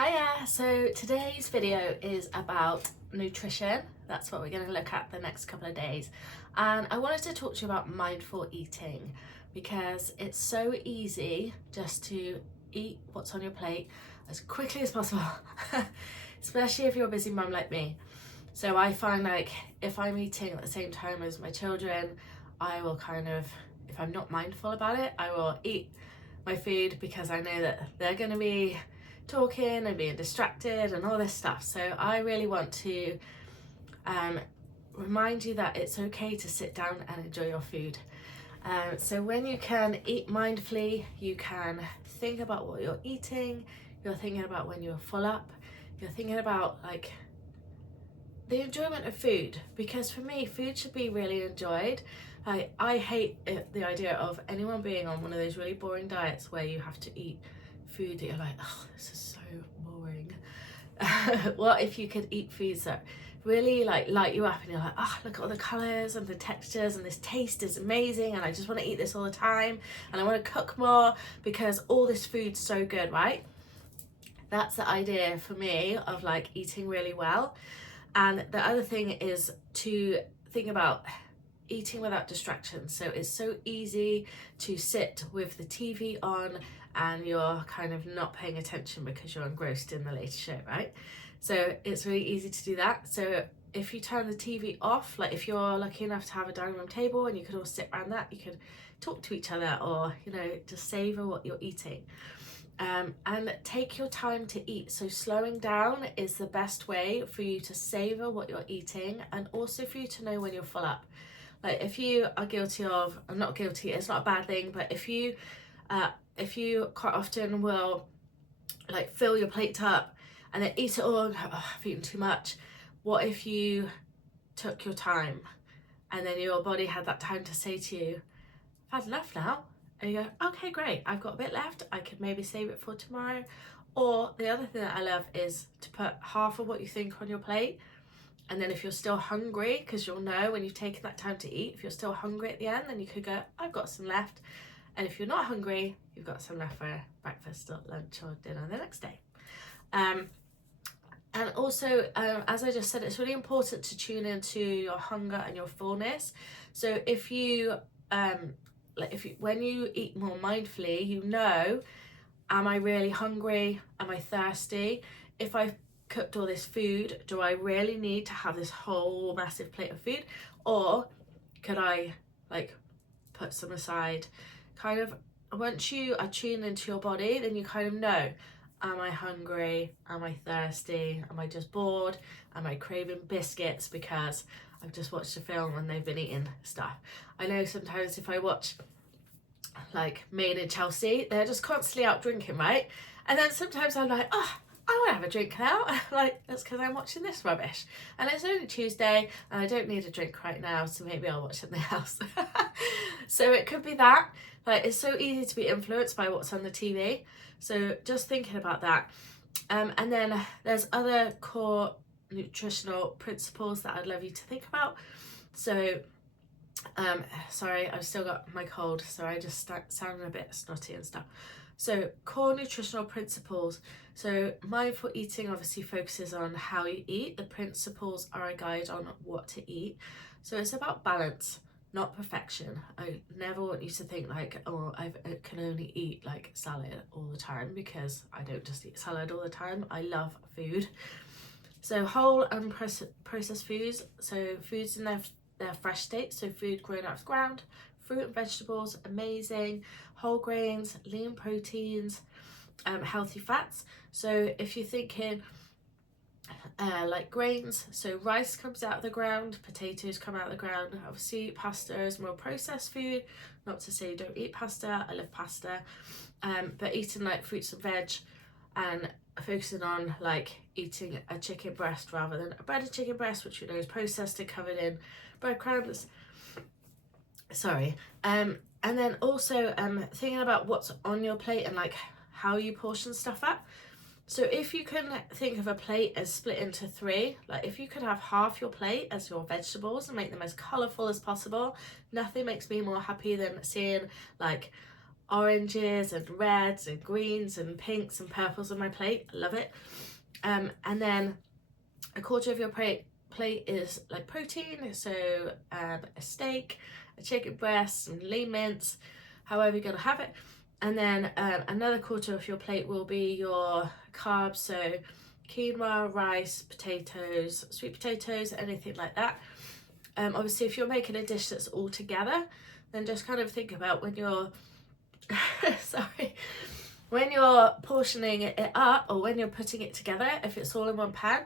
Hiya! So today's video is about nutrition. That's what we're going to look at the next couple of days. And I wanted to talk to you about mindful eating because it's so easy just to eat what's on your plate as quickly as possible, especially if you're a busy mum like me. So I find like if I'm eating at the same time as my children, I will if I'm not mindful about it, I will eat my food because I know that they're going to be talking and being distracted and all this stuff. So I really want to remind you that it's okay to sit down and enjoy your food. So when you can eat mindfully, you can think about what you're eating, you're thinking about when you're full up, you're thinking about like the enjoyment of food, because for me food should be really enjoyed. I hate the idea of anyone being on one of those really boring diets where you have to eat food that you're like, oh, this is so boring. What if you could eat foods that really light you up and you're like, oh, look at all the colours and the textures and this taste is amazing and I just want to eat this all the time and I want to cook more because all this food's so good, right? That's the idea for me of like eating really well. And the other thing is to think about eating without distractions. So it's so easy to sit with the TV on and you're kind of not paying attention because you're engrossed in the latest show, right? So it's really easy to do that. So if you turn the TV off, like if you're lucky enough to have a dining room table and you could all sit around that, you could talk to each other or, you know, just savor what you're eating. And take your time to eat. So slowing down is the best way for you to savor what you're eating and also for you to know when you're full up. Like if you are guilty of, I'm not guilty, it's not a bad thing, but if you quite often will like fill your plate up and then eat it all and go, oh, I've eaten too much. What if you took your time and then your body had that time to say to you, I've had enough now? And you go, okay, great, I've got a bit left, I could maybe save it for tomorrow. Or the other thing that I love is to put half of what you think on your plate, and then if you're still hungry, because you'll know when you've taken that time to eat, if you're still hungry at the end, then you could go, I've got some left. And if you're not hungry, you've got some left for breakfast or lunch or dinner the next day. And also, as I just said, it's really important to tune into your hunger and your fullness. So if you when you eat more mindfully, you know, am I really hungry? Am I thirsty? If I've cooked all this food, do I really need to have this whole massive plate of food? Or could I like put some aside? Kind of once you are tuned into your body, then you kind of know, am I hungry? Am I thirsty? Am I just bored? Am I craving biscuits because I've just watched a film and they've been eating stuff? I know sometimes if I watch like Made in Chelsea, they're just constantly out drinking, right? And then sometimes I'm like, oh, I want to have a drink now. Like, that's because I'm watching this rubbish. And it's only Tuesday and I don't need a drink right now, so maybe I'll watch something else. So it could be that. Like, it's so easy to be influenced by what's on the TV. So just thinking about that. And then there's other core nutritional principles that I'd love you to think about. So sorry, I've still got my cold, so I just sound a bit snotty and stuff. So core nutritional principles. So mindful eating obviously focuses on how you eat. The principles are a guide on what to eat. So it's about balance, not perfection. I never want you to think like, oh, I can only eat like salad all the time, because I don't just eat salad all the time. I love food. So whole and processed foods. So foods in their fresh state, so food grown out of the ground, fruit and vegetables, amazing, whole grains, lean proteins, healthy fats. So if you're thinking like grains, so rice comes out of the ground, potatoes come out of the ground, obviously pasta is more processed food, not to say you don't eat pasta, I love pasta, but eating like fruits and veg and focusing on like eating a chicken breast rather than a breaded chicken breast, which you know is processed and covered in breadcrumbs. Sorry. And then also thinking about what's on your plate and like how you portion stuff up. So if you can think of a plate as split into three, like if you could have half your plate as your vegetables and make them as colourful as possible, nothing makes me more happy than seeing like oranges and reds and greens and pinks and purples on my plate. I love it. And then a quarter of your plate is like protein, so a steak, a chicken breast, some lean mince, however you're gonna have it. And then another quarter of your plate will be your carbs, so quinoa, rice, potatoes, sweet potatoes, anything like that. Obviously, if you're making a dish that's all together, then just kind of think about when you're sorry, when you're portioning it up, or when you're putting it together, if it's all in one pan,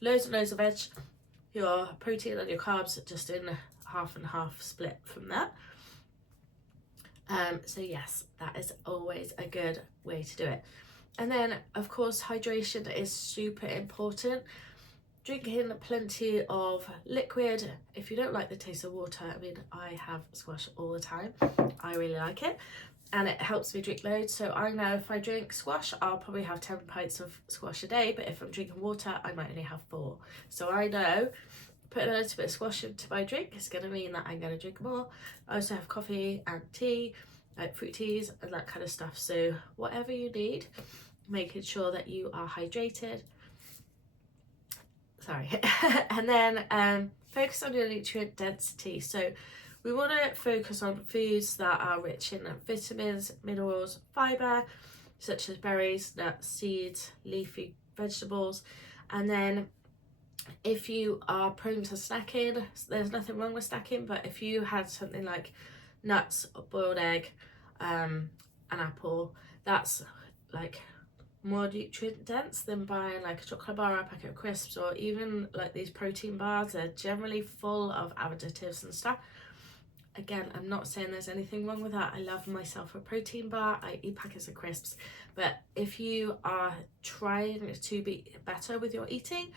loads and loads of veg, your protein and your carbs just in half and half split from that. So yes, that is always a good way to do it. And then of course hydration is super important. Drinking plenty of liquid. If you don't like the taste of water, I mean, I have squash all the time. I really like it and it helps me drink loads. So I know if I drink squash, I'll probably have 10 pints of squash a day, but if I'm drinking water, I might only have 4. So I know putting a little bit of squash into my drink is going to mean that I'm going to drink more. I also have coffee and tea, like fruit teas and that kind of stuff. So whatever you need, making sure that you are hydrated. Sorry. And then focus on your nutrient density. So we want to focus on foods that are rich in vitamins, minerals, fiber, such as berries, nuts, seeds, leafy vegetables. And then if you are prone to snacking, there's nothing wrong with snacking, but if you had something like nuts, a boiled egg, an apple, that's like more nutrient dense than buying like a chocolate bar or a packet of crisps, or even like these protein bars. They're generally full of additives and stuff. Again, I'm not saying there's anything wrong with that. I love myself a protein bar, I eat packets of crisps, but if you are trying to be better with your eating,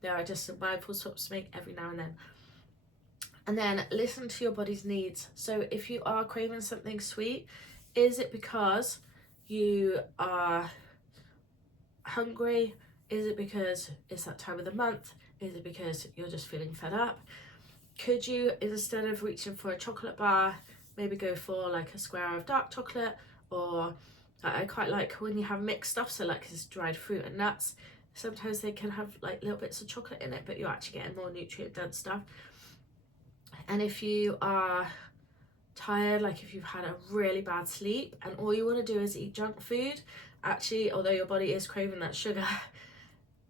there are just some mindful swaps to make every now and then. And then listen to your body's needs. So if you are craving something sweet, is it because you are hungry? Is it because it's that time of the month? Is it because you're just feeling fed up? Could you, instead of reaching for a chocolate bar, maybe go for like a square of dark chocolate? Or I quite like when you have mixed stuff, so like this dried fruit and nuts, sometimes they can have like little bits of chocolate in it, but you're actually getting more nutrient dense stuff. And if you are tired, like if you've had a really bad sleep and all you want to do is eat junk food, actually, although your body is craving that sugar,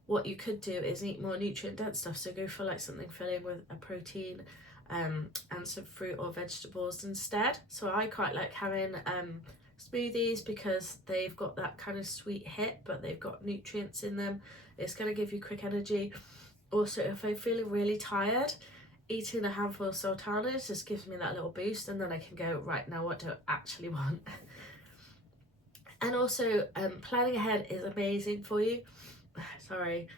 what you could do is eat more nutrient dense stuff. So go for like something filling with a protein and some fruit or vegetables instead. So I quite like having smoothies because they've got that kind of sweet hit, but they've got nutrients in them. It's going to give you quick energy. Also, if I'm feeling really tired, eating a handful of sultanas just gives me that little boost, and then I can go, right, now what do I actually want? And also planning ahead is amazing for you. Sorry.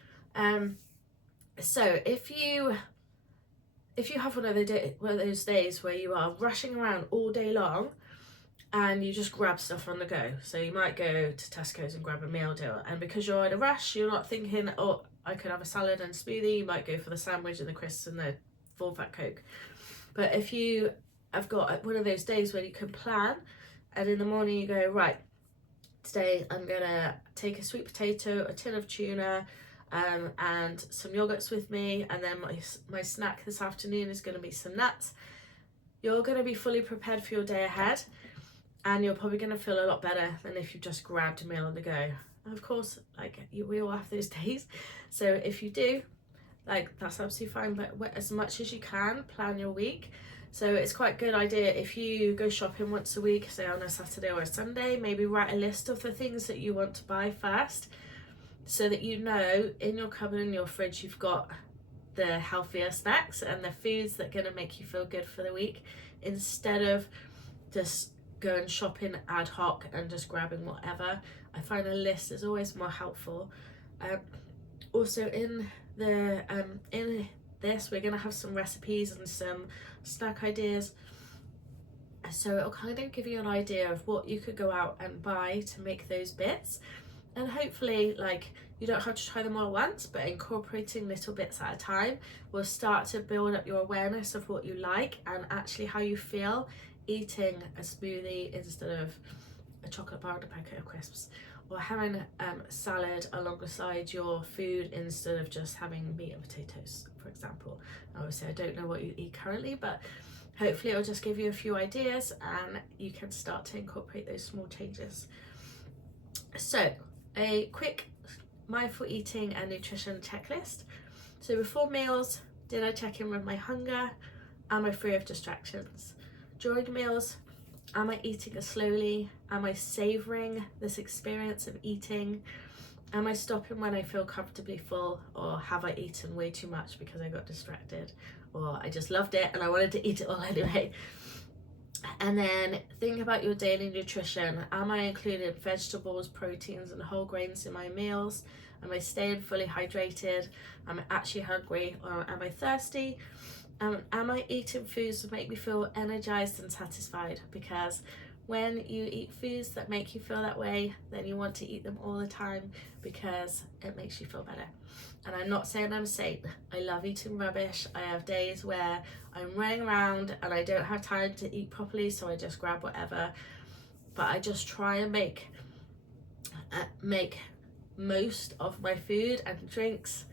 So if you have one of those days where you are rushing around all day long and you just grab stuff on the go, so you might go to Tesco's and grab a meal deal, and because you're in a rush, you're not thinking, oh, I could have a salad and smoothie. You might go for the sandwich and the crisps and the full fat Coke. But if you have got one of those days where you can plan, and in the morning you go, right, today I'm gonna take a sweet potato, a tin of tuna, and some yogurts with me, and then my snack this afternoon is going to be some nuts. You're going to be fully prepared for your day ahead, and you're probably going to feel a lot better than if you just grabbed a meal on the go. And of course, like we all have those days, so if you do, like that's absolutely fine, but as much as you can, plan your week. So it's quite a good idea if you go shopping once a week, say on a Saturday or a Sunday, maybe write a list of the things that you want to buy first, so that you know in your cupboard and your fridge you've got the healthier snacks and the foods that are going to make you feel good for the week, instead of just going shopping ad hoc and just grabbing whatever. I find a list is always more helpful. Also in this we're going to have some recipes and some snack ideas, so it'll kind of give you an idea of what you could go out and buy to make those bits. And hopefully, like, you don't have to try them all at once, but incorporating little bits at a time will start to build up your awareness of what you like and actually how you feel eating a smoothie instead of a chocolate bar and a packet of crisps, or having salad alongside your food instead of just having meat and potatoes, for example. Obviously I don't know what you eat currently, but hopefully it'll just give you a few ideas and you can start to incorporate those small changes. So a quick mindful eating and nutrition checklist. So before meals, did I check in with my hunger? Am I free of distractions? During meals, am I eating slowly? Am I savouring this experience of eating? Am I stopping when I feel comfortably full, or have I eaten way too much because I got distracted, or I just loved it and I wanted to eat it all anyway? And then think about your daily nutrition. Am I including vegetables, proteins and whole grains in my meals? Am I staying fully hydrated? Am I actually hungry, or am I thirsty? Am I eating foods that make me feel energized and satisfied? Because when you eat foods that make you feel that way, then you want to eat them all the time because it makes you feel better. And I'm not saying I'm a saint. I love eating rubbish. I have days where I'm running around and I don't have time to eat properly, so I just grab whatever. But I just try and make most of my food and drinks,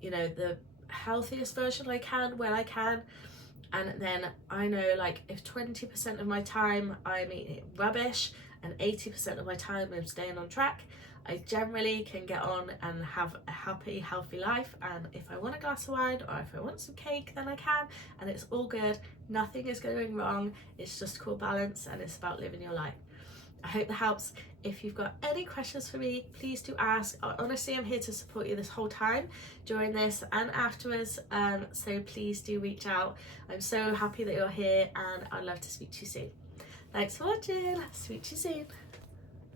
you know, the healthiest version I can when I can. And then I know, like, if 20% of my time I'm eating rubbish and 80% of my time I'm staying on track, I generally can get on and have a happy, healthy life. And if I want a glass of wine or if I want some cake, then I can, and it's all good. Nothing is going wrong. It's just called balance, and it's about living your life. I hope that helps. If you've got any questions for me, please do ask. Honestly, I'm here to support you this whole time during this and afterwards, so please do reach out. I'm so happy that you're here and I'd love to speak to you soon. Thanks for watching. Speak to you soon.